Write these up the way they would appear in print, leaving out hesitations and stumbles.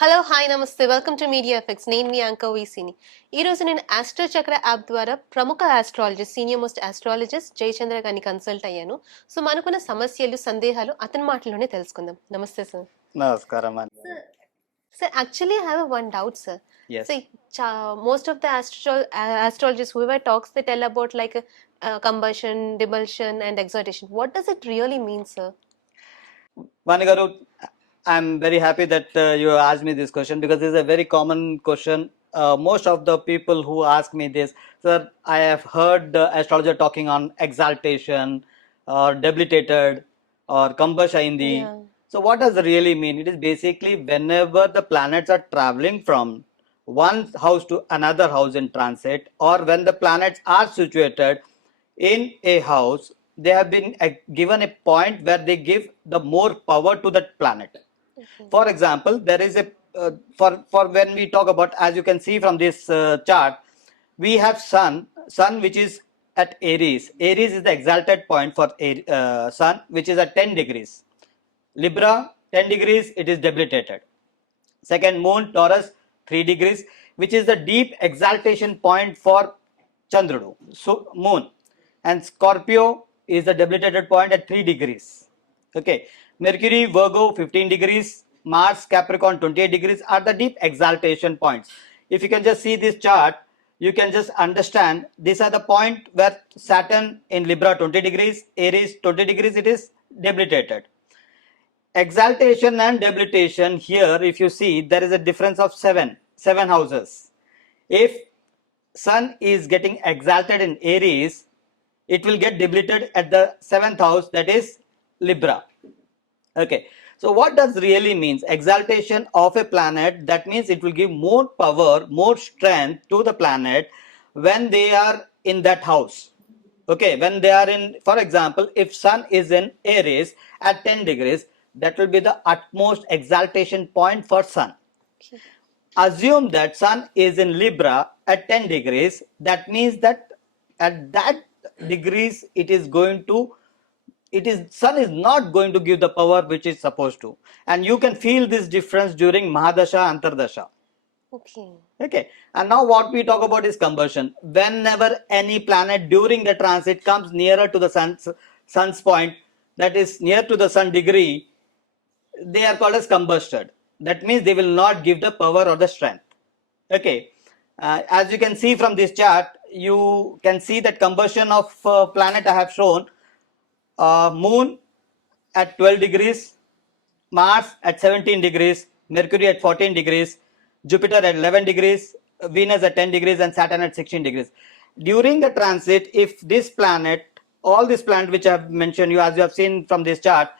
Hello hi నమస్తే welcome to MediaFx నేను మీ anchor వీసీని ఈ రోజు నేను ఆస్ట్రో చక్ర యాప్ ద్వారా ప్రముఖ astrologist senior most astrologist Jayachandra గారిని కన్సల్ట్ అయ్యాను. సో మనకున్న సమస్యలు సందేహాలు అతని మాటల్లోనే తెలుసుకుందాం. నమస్తే సార్. నమస్కారం అండి. Sir, actually, I have one doubt, sir. Yes. See, most of the astrologists, whoever talks, they tell about like combustion, demulsion, and excitation. What does it really mean, sir? Vani garu, I'm very happy that you asked me this question because this is a very common question. Most of the people who ask me this, sir, I have heard the astrologer talking on exaltation or debilitated or combustion. Yeah. So what does it really mean? It is basically whenever the planets are traveling from one house to another house in transit, or when the planets are situated in a house, they have been given a point where they give the more power to that planet. Okay. For example, there is a for when we talk about, as you can see from this chart, we have sun which is at Aries. Aries is the exalted point for sun, which is at 10 degrees. Libra 10 degrees, it is debilitated. Second, moon Taurus 3 degrees, which is the deep exaltation point for Chandradu, so moon. And Scorpio is the debilitated point at 3 degrees. Okay, Mercury Virgo 15 degrees, Mars Capricorn 28 degrees are the deep exaltation points. If you can just see this chart, you can just understand these are the point where Saturn in Libra 20 degrees, Aries 20 degrees, it is debilitated. Exaltation and debilitation, here if you see, there is a difference of seven houses. If sun is getting exalted in Aries, it will get debilitated at the 7th house, that is Libra. Okay, so what does really means exaltation of a planet? That means it will give more power, more strength to the planet when they are in that house. Okay, when they are in, for example, if sun is in Aries at 10 degrees, that will be the utmost exaltation point for sun. Okay. Assume that sun is in Libra at 10 degrees, that means that at that degrees it is going to, sun is not going to give the power which is supposed to, and you can feel this difference during Mahadasha, Antardasha. Okay. Okay, and now what we talk about is combustion. Whenever any planet during the transit comes nearer to the sun's point, that is near to the sun degree, they are called as combusted. That means they will not give the power or the strength. Okay, as you can see from this chart, you can see that combustion of planet I have shown. Moon at 12 degrees, Mars at 17 degrees, Mercury at 14 degrees, Jupiter at 11 degrees, Venus at 10 degrees, and Saturn at 16 degrees. During the transit, if this planet, all these planets which I have mentioned you, as you have seen from this chart,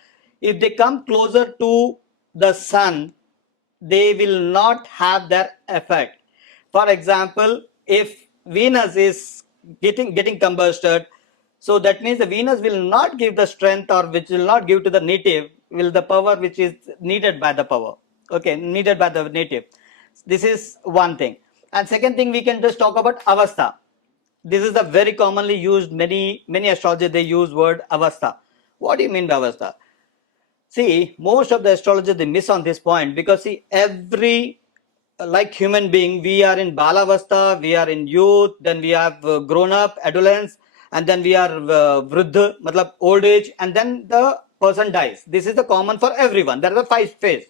if they come closer to the sun, they will not have their effect. For example, if Venus is getting combusted, so that means the Venus will not give the strength, or which will not give to the native will the power which is needed by the power. Okay, needed by the native. This is one thing. And second thing, we can just talk about avastha. This is the very commonly used, many astrologers they use word avastha. What do you mean by avastha? See, most of the astrologers they miss on this point, because see, every like human being, we are in balavastha, we are in youth, then we have grown up, adolescence, and then we are vruddha, matlab old age, and then the person dies. This is the common for everyone. There are the 5 phases.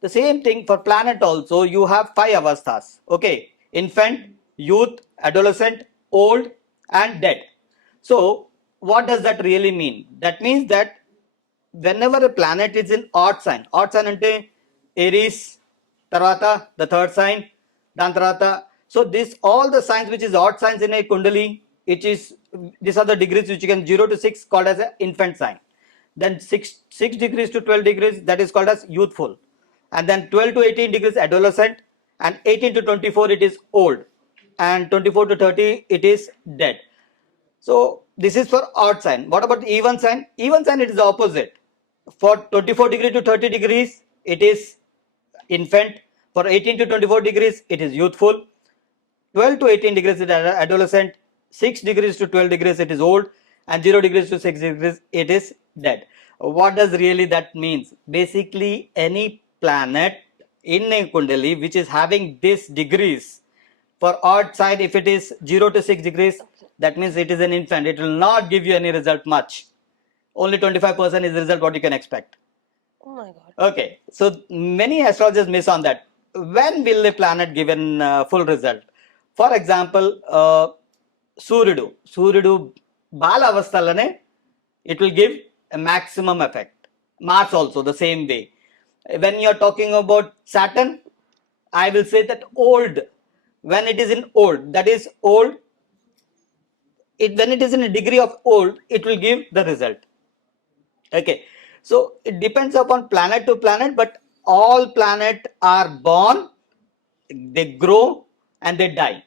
The same thing for planet also, you have 5 avasthas. Okay, infant, youth, adolescent, old, and dead. So what does that really mean? That means that whenever a planet is in odd sign ante Aries, Tarata, the third sign, Dantarata. So this all the signs which is odd signs in a Kundali, it is, these are the degrees which you can 0 to 6 called as an infant sign. Then 6 degrees to 12 degrees, that is called as youthful. And then 12 to 18 degrees adolescent, and 18 to 24 it is old, and 24 to 30 it is dead. So this is for odd sign. What about the even sign? Even sign, it is the opposite. For 24 degrees to 30 degrees, it is infant. For 18 to 24 degrees, it is youthful. 12 to 18 degrees, it is adolescent. 6 degrees to 12 degrees, it is old. And 0 degrees to 6 degrees, it is dead. What does really that means? Basically, any planet in a Kundali which is having this degrees, for odd side, if it is 0 to 6 degrees, that means it is an infant. It will not give you any result much. Only 25% is the result what you can expect. Oh my God. Okay, so many astrologers miss on that. When will a planet give an full result? For example, Suryadu Bala Avastalane, it will give a maximum effect. Mars also the same way. When you are talking about Saturn, I will say that old, when it is in old, that is old, when it is in a degree of old, it will give the result. Okay, so it depends upon planet to planet, but all planets are born, they grow, and they die.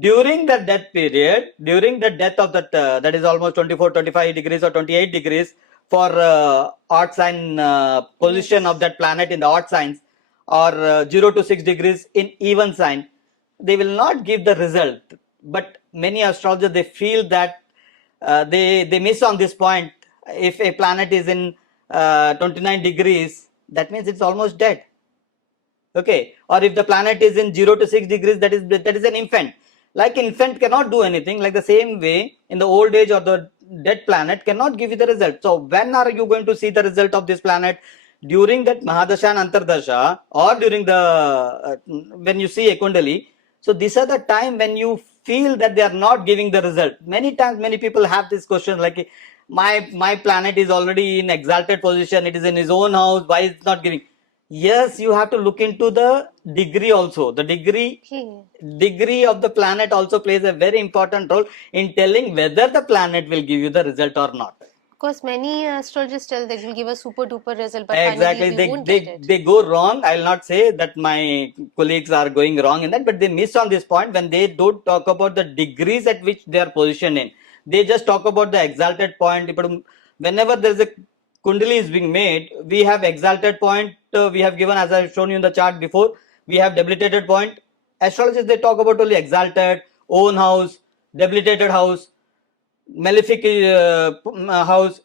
During the death period, during the death of that, that is almost 24, 25 degrees or 28 degrees for odd sign position of that planet in the odd signs, or 0 to 6 degrees in even sign, they will not give the result. But many astrologers, they feel that they miss on this point. If a planet is in 29 degrees, that means it's almost dead. Okay, or if the planet is in 0 to 6 degrees, that is an infant. Like infant cannot do anything, like the same way in the old age or the dead planet cannot give you the result. So when are you going to see the result of this planet? During that Mahadasha and Antardasha, or during the when you see a Kundali. So these are the time when you feel that they are not giving the result. Many times many people have this question like, my planet is already in exalted position, it is in his own house, why is it not giving? Yes, you have to look into the degree also. The degree of the planet also plays a very important role in telling whether the planet will give you the result or not. Of course, many astrologers tell they will give a super duper result, but Exactly, finally we won't get it. they go wrong. I'll not say that my colleagues are going wrong in that, but they miss on this point when they don't talk about the degrees at which they are positioned in. They just talk about the exalted point. Whenever there is a Kundali is being made, we have exalted point, we have given, as I've shown you in the chart before, we have debilitated point. Astrologers, they talk about only exalted, own house, debilitated house, malefic house,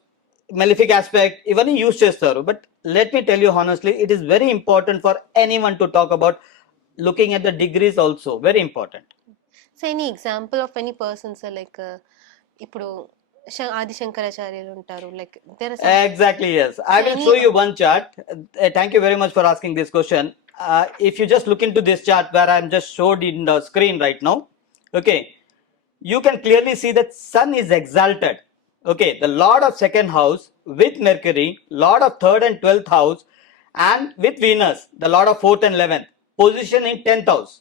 malefic aspect, even use చేస్తారు. But let me tell you honestly, it is very important for anyone to talk about looking at the degrees also, very important. So any example of any person, sir, like ఇప్పుడు ఆది శంకరాచార్యులు ఉంటారు, like there are some. Exactly, yes. I will show you one chart. Thank you very much for asking this question. If you just look into this chart where I'm just showed in the screen right now, okay, you can clearly see that Sun is exalted. Okay, the Lord of second house with Mercury, Lord of third and 12th house, and with Venus, the Lord of fourth and 11th, position in 10th house.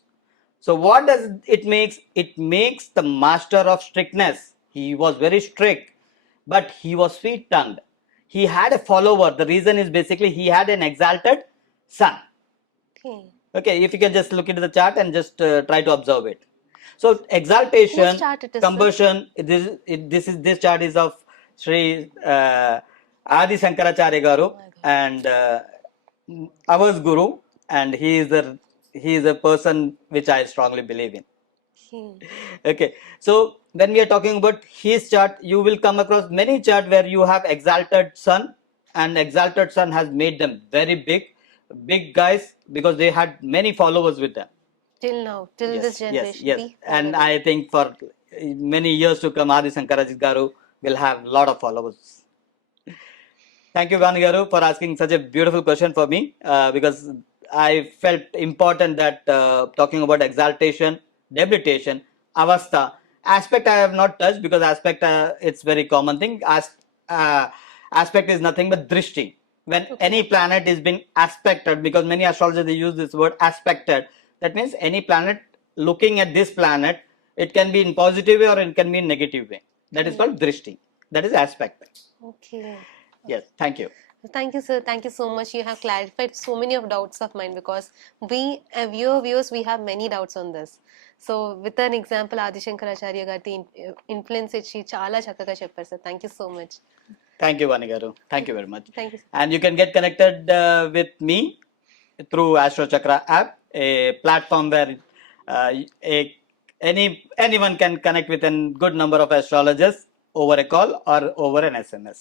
So what does it makes? It makes the master of strictness. He was very strict, but he was sweet-tongued. He had a follower. The reason is basically he had an exalted sun. Okay, if you can just look into the chart and just try to observe it. So exaltation, combustion. This chart is of Sri Adi Shankaracharya Garu and our Guru, and he is a person which I strongly believe in. Okay, so when we are talking about his chart, you will come across many chart where you have exalted sun, and exalted sun has made them very big guys, because they had many followers with them. Till now, till Yes, this generation. yes. And I think for many years to come, Adi Shankaracharya Garu will have a lot of followers. Thank you, Vani Garu, for asking such a beautiful question for me, because I felt important that talking about exaltation, debilitation, avastha, aspect I have not touched, because aspect it's very common thing. Aspect is nothing but drishti. When any planet is being aspected, because many astrologers they use this word aspected, that means any planet looking at this planet, it can be in positive way or it can be in negative way. That is called drishti. That is aspect. Okay. Yes, thank you. Thank you, sir. Thank you so much. You have clarified so many of doubts of mine, because we, viewers, we have many doubts on this. So with an example, Adi Shankaracharya గారి influence ఇచ్చి చాలా చక్కగా చెప్పారు, sir. Thank you so much. Thank you, Vani Garu. Thank you very much. Thank you, sir. And you can get connected with me through Astro Chakra app, a platform where anyone can connect with a good number of astrologers over a call or over an SMS.